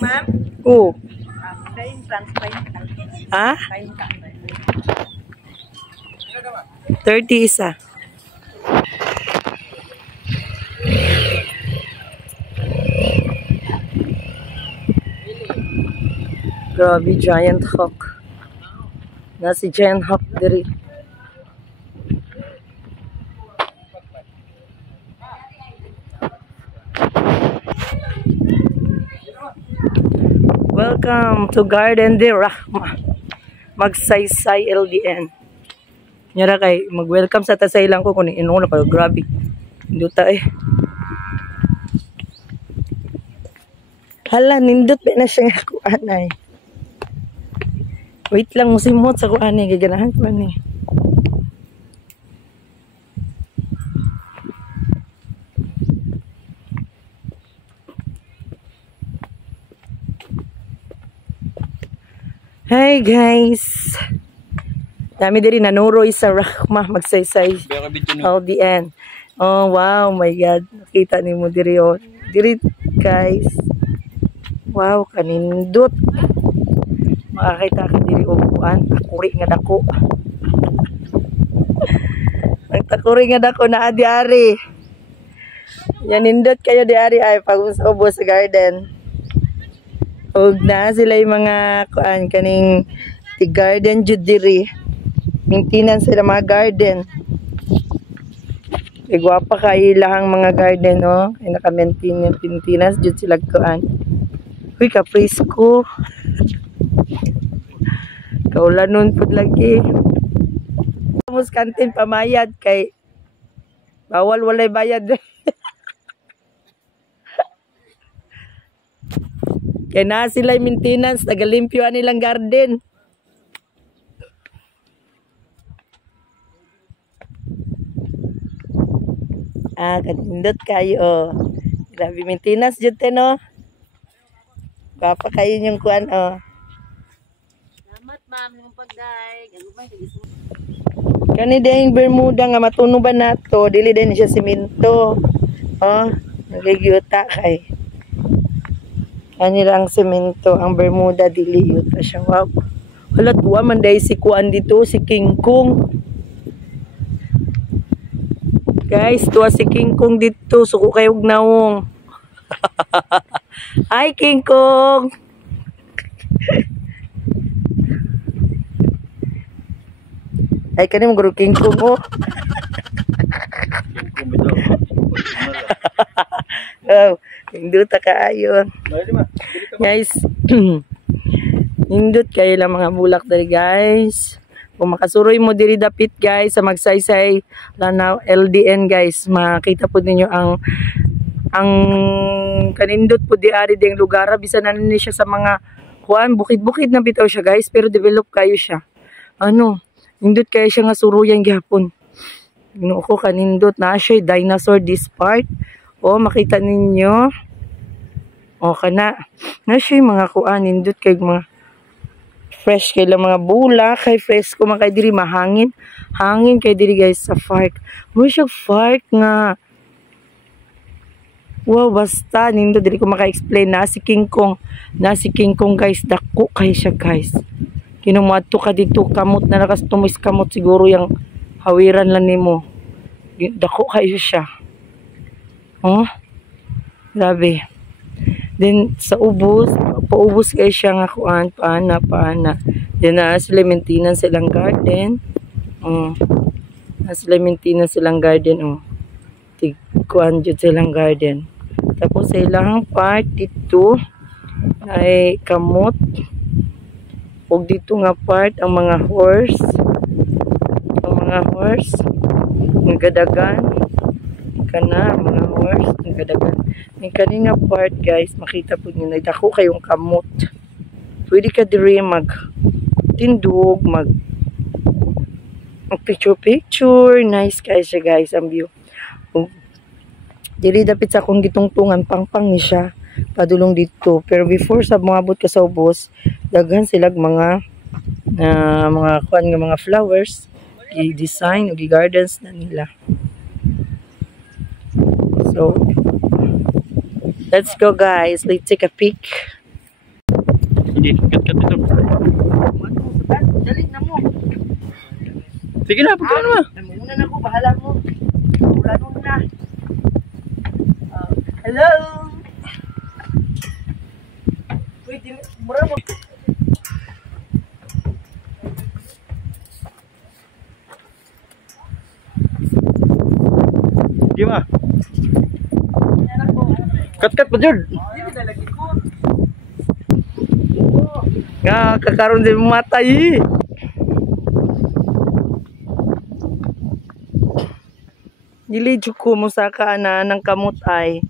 Ma'am? Oo. Ha? 30 isa. Grabe, giant hawk. Nasi giant hawk diri. Welcome to Garden de Rahma. Magsaysay LDN. Nyara kay mag-welcome sa tasay lang ko kunin ino na kayo. Grabe. Duta eh. Hala, nindot na siya nga kuan ay. Wait lang, musimot sa kuan eh. Gaganahan ko man eh. Hi guys. Dami diri nanuroy sa Rahma magsaysay LDN. Oh wow, my god. Nakita nimo diri oh. Diri guys. Wow, kanindot. Makakita ka diri og kuan, takuri nga dako. Ang takuri nga dako naa diari. Yan nindot kayo diari ay pag-ubos sa garden. Og na sila yung mga kuan kaning garden jud diri. Maintenance sila mga garden. Kay gwapa kay ilahang mga garden oh. Kay naka-maintenance jud sila kuan. Uy ka presko. Kaulanon pud lagi. Mus kantin pamayad kay bawal walay bayad. Kaya na sila yung maintenance, nagalimpyo nilang garden. Ah, kanindot kayo. Grabe maintenance dyan no. Papa kayo yung kuan oh. Salamat ma'am yung pagday. Kani dahing Bermuda nga matunuban nato, dili din siya simento. Oh, nagigyuta kay. Kanilang semento ang Bermuda dili yuta siya. Wow. Wala tuwa man dahil si kuan dito, si King Kong. Guys, tuwa si King Kong dito. Suko kayo gnawong. Hi King Kong. Ay kanimo guru King Kong oh. Oh, indot kaayo. Guys, indot kayo lang mga bulak dali guys. Kung makasuroy mo diri dapit guys sa magsaysay Lanao LDN guys, makita po ninyo ang kanindot po di ari ding lugar. Bisan na ni siya sa mga kuan bukid-bukid na bitaw siya guys, pero develop kayo siya. Ano, indot kayo siya nga suruyan gihapon. Ginoo ko kanindot na siya dinosaur this part. O, makita ninyo. O, kana. Na siya yung mga kuan. Indot kay mga fresh kay lang mga bula. Kay fresh ko mga kay diri mahangin. Hangin kay diri guys sa park. Mo siya park nga. Wow, basta. Nindot diri ko maka-explain. Na si King Kong. Na si King Kong guys. Dako kay siya guys. Kinumato ka dito. Kamot na nakastumis kamot. Siguro yung hawiran lang nimo. Dako kay siya. Oh, grabe. Then, sa ubos, paubos kayo siya nga kuan, paana. Then, sila maintenance silang garden. Sila maintenance silang garden, oh. Kuan dyan silang garden. Tapos, sa ilang part dito, ay kamot. O dito nga part, ang mga horse. Ang gadagan. Kana mga horse ang kadagan. Yung kanina part guys, makita po niyo nagdako kayong kamot. Pwede ka diri mag tindog, mag Picture. Nice guys siya guys ang view. Dili dapit sa akong gitungtungan pang ni siya padulong dito. Pero before sa moabot ka sa ubos, daghan sila mga kuan nga mga flowers i-design o i-gardens na nila. So let's go guys. Let's take a peek. Hindi, kat ito. Dali na mo. Sige na, pagkain mo. Muna na ko, bahala mo. Wala nung na. Hello! Wait, mura mo. Sige ma. Kat pa Jud. Nga, kakaroon din matay. Nilidyo ko mo sa kaana ng kamot ay.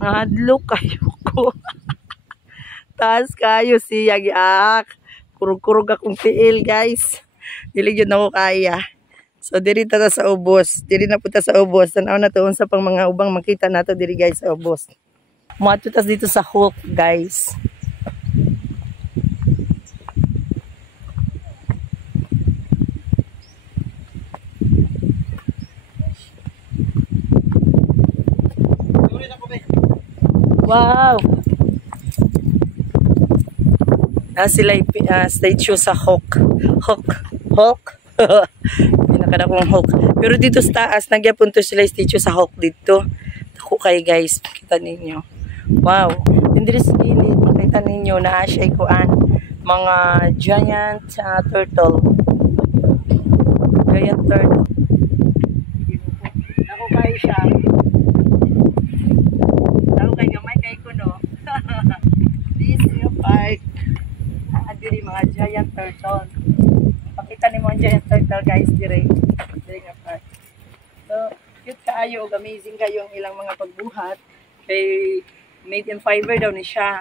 Adlo kayo ko. Taas kayo siya giak. Kurug-kurug akong tiil guys. Nilidyo na ko kaya. So diri ta sa ubos. Diri na punta sa ubos. Tanaw na tuon sa pang mga ubang makita nato diri guys sa ubos. Muatutas dito sa Hulk guys. Wow! Sila statue sa Hulk. Hulk? Pinakadakong Hulk. Pero dito sa taas, nagyapon to sila statue sa Hulk dito. Ako kay guys, makita ninyo. Wow! Dindiri sa gilid, makita ninyo na siya kuan mga giant turtle. Giant turtle. Ako kay siya. This new park. Diri mga giant turtle. Pakita ni mo ang giant turtle guys diri. Diri nga park. So, cute kaayo ug amazing kayo ang ilang mga pagbuhat. Kay made in fiber daw ni siya.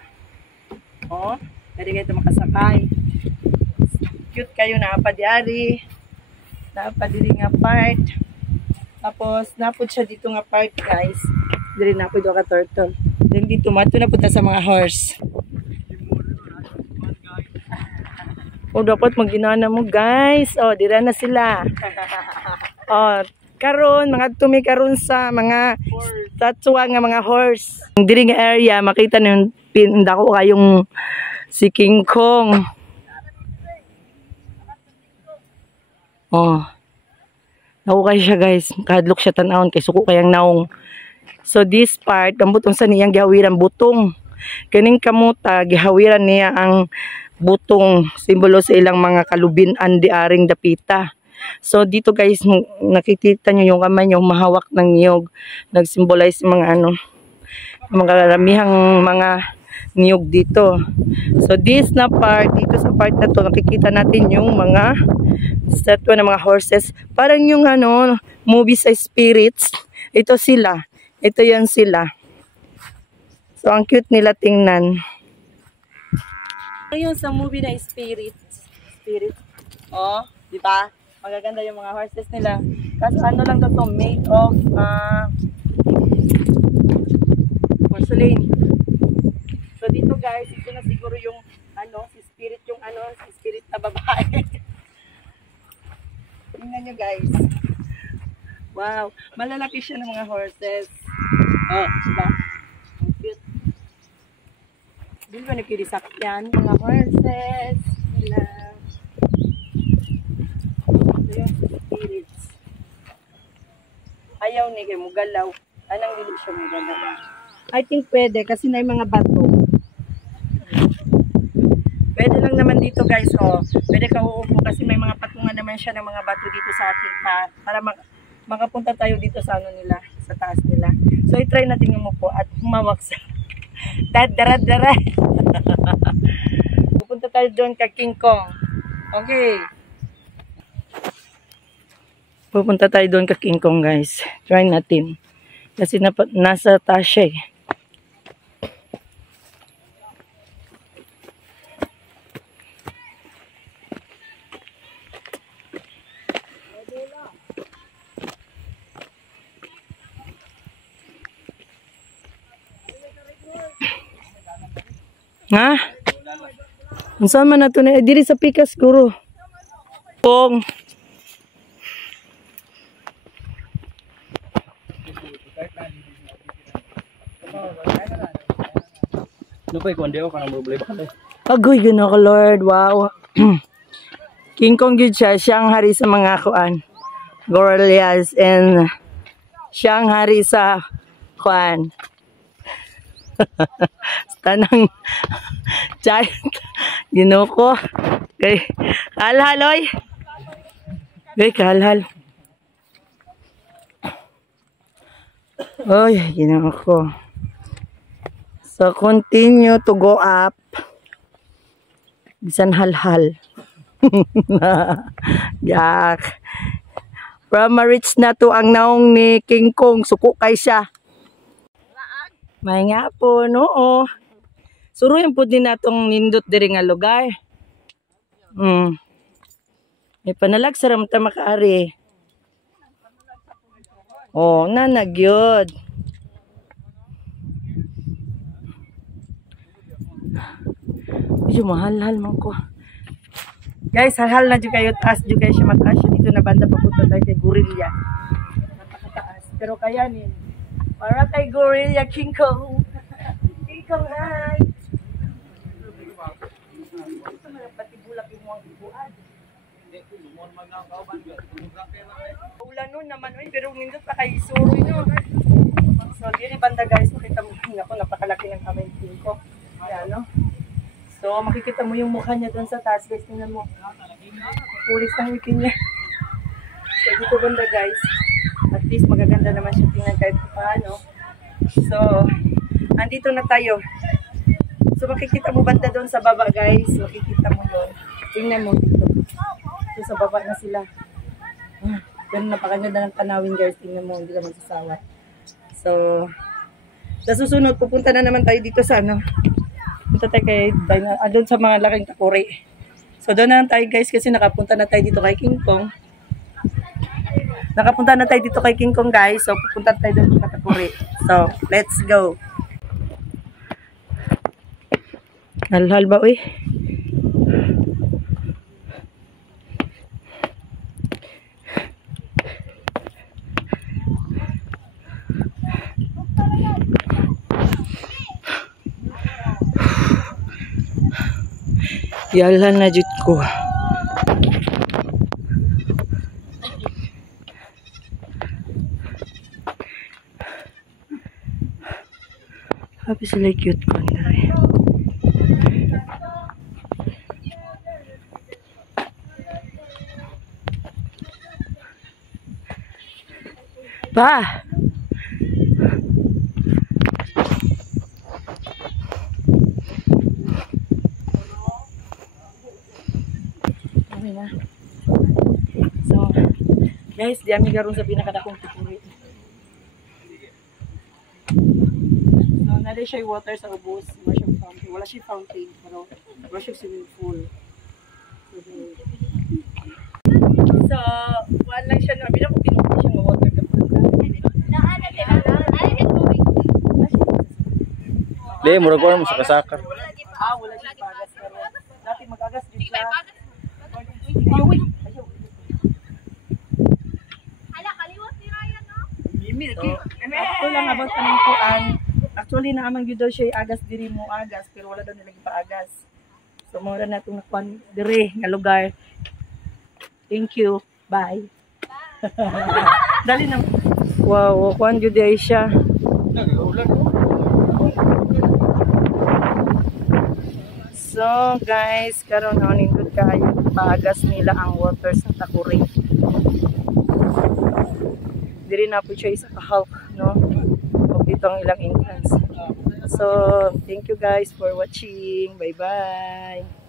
Oh, diri kayo makasakay. Cute kayo na pa diari. Naapa diri nga part. Tapos napud siya dito nga part guys. Diri napud ka turtle. Then dito mato na punta sa mga horse. O dapat maginana mo guys. O dira na sila. O karon mga tumi karon sa mga statua nga mga horse. Diri nga area makita niyo pindako kayong si King Kong. Oh. Naukay siya guys. Kahadlok siya tanawon kay suko kayang naong. So this part, ang butong sa niyang gihawiran butong. Kaning kamuta, gihawiran niya ang butong, simbolo sa ilang mga kalubin-an di aring dapita. So dito guys, nakikita nyo yung kamay nyo, mahawak ng niyog. Nag-symbolize mga mga karamihang mga niyog dito. So this na part, dito sa part na to, nakikita natin yung mga statue ng mga horses. Parang yung movie sa spirits. Ito sila. Ito yan sila. So, ang cute nila tingnan. Yung sa movie na Spirit. Oh, di ba? Magaganda yung mga horses nila. Kaso ano lang to made of porcelain. So, dito guys, ito na siguro yung si spirit na babae. Tingnan nyo guys. Wow, malalaki siya ng mga horses. Oh, diba? Ang cute. Dili ba nakilisakyan? Mga horses. Ito yung spirits. Ayaw ni kayo mugalaw. Anong dili siya mugalaw? I think pwede kasi na yung mga bato. Pwede lang naman dito guys. Oh. Pwede ka uupo kasi may mga patungan naman siya ng mga bato dito sa ating para makapunta tayo dito sa nila, sa taas nila. So, i-try natin yung upo at humawak sa dara. Pupunta tayo doon kay King Kong. Okay. Pupunta tayo doon kay King Kong, guys. Try natin. Kasi nasa taas siya eh. Nga? Unsa man nato na diri sa pikas guro. Pong. Ano pa ikaw, hindi ako ka nang mabulay ba ka? Agoy, Ginoo ko Lord. Wow. King Kong gyud siya, siyang hari sa mga kuan. Gorillas and siyang hari sa kuan. Tanang giant. Ginoo ko. Kay halhal oy. Kay halhal. Oy, Ginoo ko. So, continue to go up. Bisan halhal. Yak. From rich na to ang naong ni King Kong. Suko kay siya. May nga po, no. Suruin po din natong nindot diri nga lugar. May panalag sa ramta makaari. Oh, nanagyod. Medyo mahal-hal man ko. Guys, hal-hal na dyan kayo. Taas dyan kayo siya mataas siya. Dito na banda papunta tayo kay Gorilla. Napakataas. Pero kaya nin. Para kay Gorilla, King Kong. King Kong, hi! Patibulak yung mga ibuan. Ulan nun naman. Pero nindot pa kay Suroy no. So, dito banda guys. Makita mo ako. Napakalaki ng kamay King Kong. Ayan, no? So, makikita mo yung mukha niya doon sa taas, guys. Tingnan mo. Pulis ng wikin niya. So, dito banda, guys. At least, magaganda naman siya tingnan kahit paano. So, andito na tayo. So, makikita mo banda doon sa baba, guys. Makikita mo doon. Tingnan mo dito. So, sa baba na sila. Pero napakaganda ng tanawin, guys. Tingnan mo, hindi ka magsasawa. So, sa susunod, pupunta na naman tayo dito sa ano. Punta tayo kay doon sa mga laking takuri. So doon na tayo guys kasi nakapunta na tayo dito kay King Kong. Nakapunta na tayo dito kay King Kong guys. So pupunta tayo doon sa takuri. So let's go. Halhal ba uy? Yalan na jud ko. Happy sila cute ko ndari. Ba. So, guys, di ami garon sa pinakadakong tukuri. So, nade siya water sa ubos. Wala siya fountain. Pero, wala siya swimming pool. So, wala lang siya. Abi na kung pinuha siya ng water kapag. Di, murag ko mo sa kasakar. Wala siya pagas. Pero, dati mag-agas din siya. Ako lang about kanang kuan. Actually na amang gyud daw siya agas diri mo agas pero wala daw nilagi pa agas. So mo ra natong nakuan diri nga lugar. Thank you. Bye. Dali na. Wow, kuan gyud ay siya. So guys, karon na nindot kayo paagas nila ang water sa takuri. Diri na po siya isa ka-hulk, no? O dito ang ilang entrance. So, thank you guys for watching. Bye-bye!